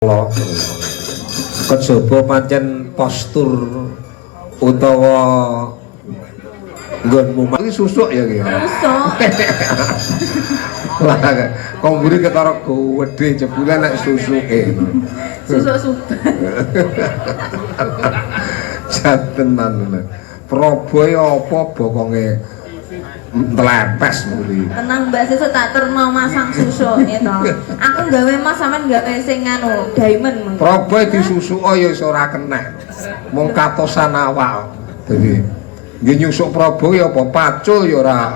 Allah kejaba pancen postur utawa nggonmu iki susuk ya iki. Susuk. Lah kok mburi ketara gedhe jebule nek susuke. Susuk super. Jatenan. Praboya apa bokonge ntelempes mburi. Tenang Mbak Sesuk tak terno masang susuk to. Aku gawe Mas sampean gawe sing anu diamond mengko. Praboya disusuka ya wis ora kenek. Mung katosan awak. Dadi nggih nyusuk Praboya apa pacul ya ora.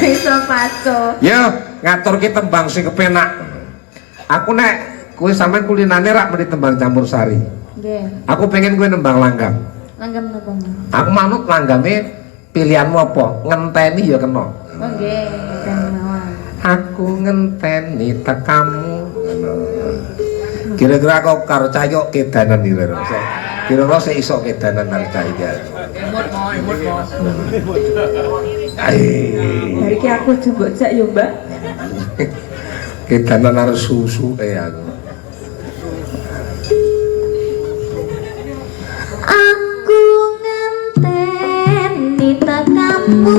Iso paco. Ya, ngaturke tembang sing kepenak. Aku nek kowe sampean kulinane rak meni tembang campursari. Nggih. Aku pengen kowe nembang langgam. Langgam napa? Aku manut langgame pilihanmu apa? Ngenteni ya kena. Oh nggih, mawon. Aku ngenteni tekamu. Kira-kira kok karo cayok kedanan iki lho. Kira-kira sik iso kedanan karo cayok. Imut mo. Hari iki aku jebok jak yo, Mbak. Kedanan karo susu aku. Aku ngenteni tekamu.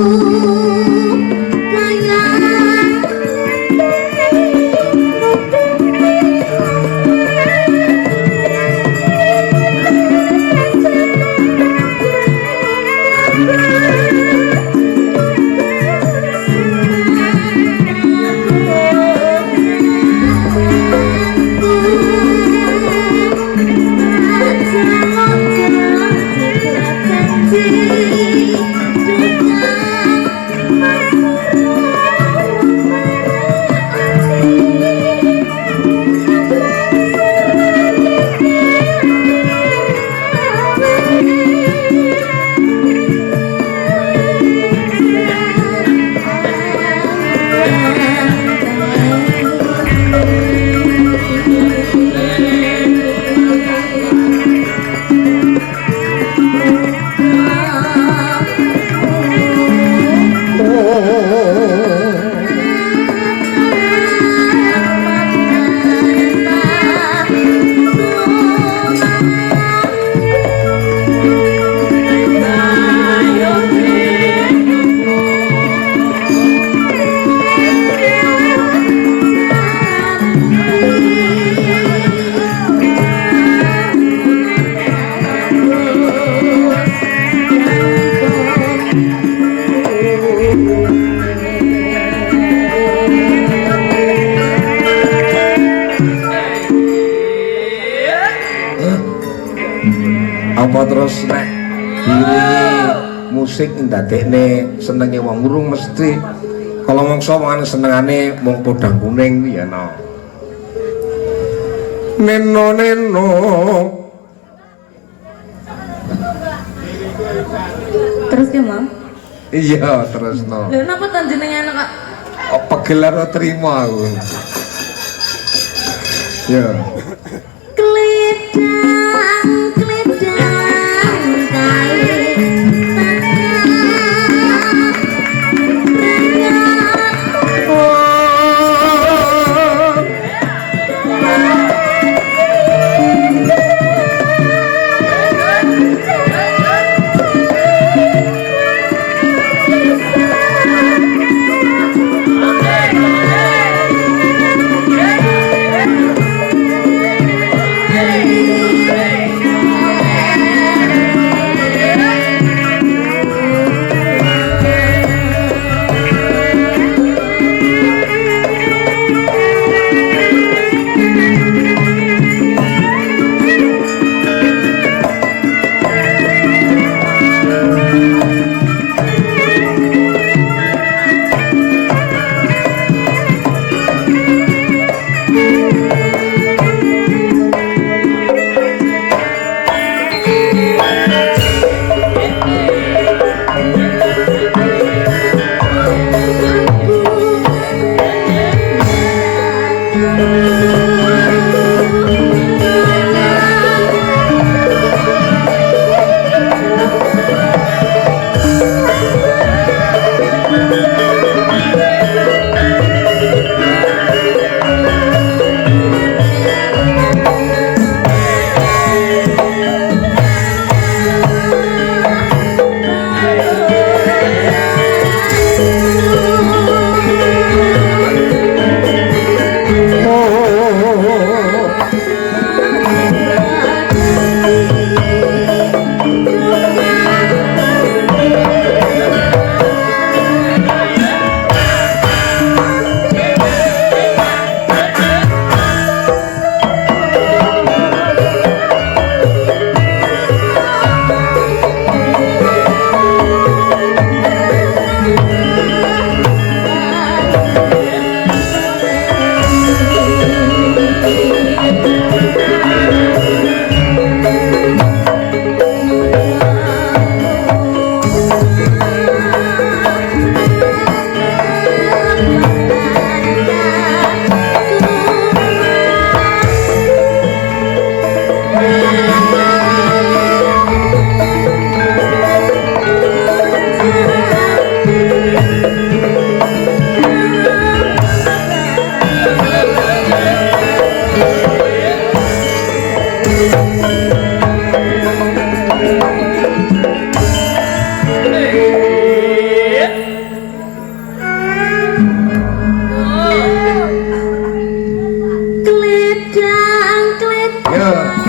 Apa terus nek diiringi musik ndadekne senenge wong urung mesti kalau mongso wong senengane mung podang kuning ya no. Neno neno Terus ya, Mam? iya terus no. Lha napa to jenengan kok Pegel ora terima aku. Ya. Kledang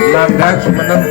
Nandang semeneng